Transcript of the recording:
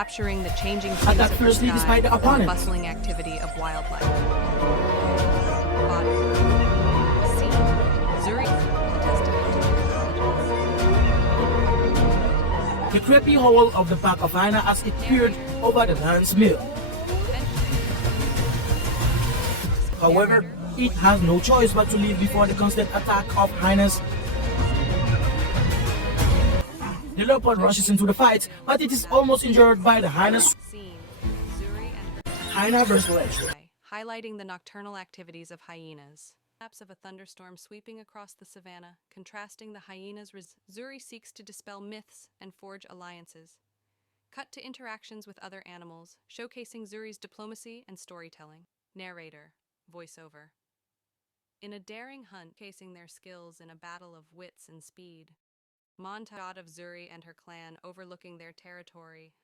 capturing the changing hues Attack of the fiercely sky despite the and the opponent. bustling activity of wildlife. Body. Scene. Zuri, a testament to their intelligence. The creepy howl of the pack of hyena as it peered over the lion's meal. However, it has no choice but to leave before the constant attack of hyenas. The leopard rushes into the fight, but it is almost injured by the hyenas. Scene. Zuri and her Hyena versus ledge. highlighting the nocturnal activities of hyenas. Maps of a thunderstorm sweeping across the savannah, contrasting the hyenas. Zuri seeks to dispel myths and forge alliances. Cut to interactions with other animals, showcasing Zuri's diplomacy and storytelling. Narrator, voiceover. In a daring hunt, casing their skills in a battle of wits and speed. Montage of Zuri and her clan overlooking their territory,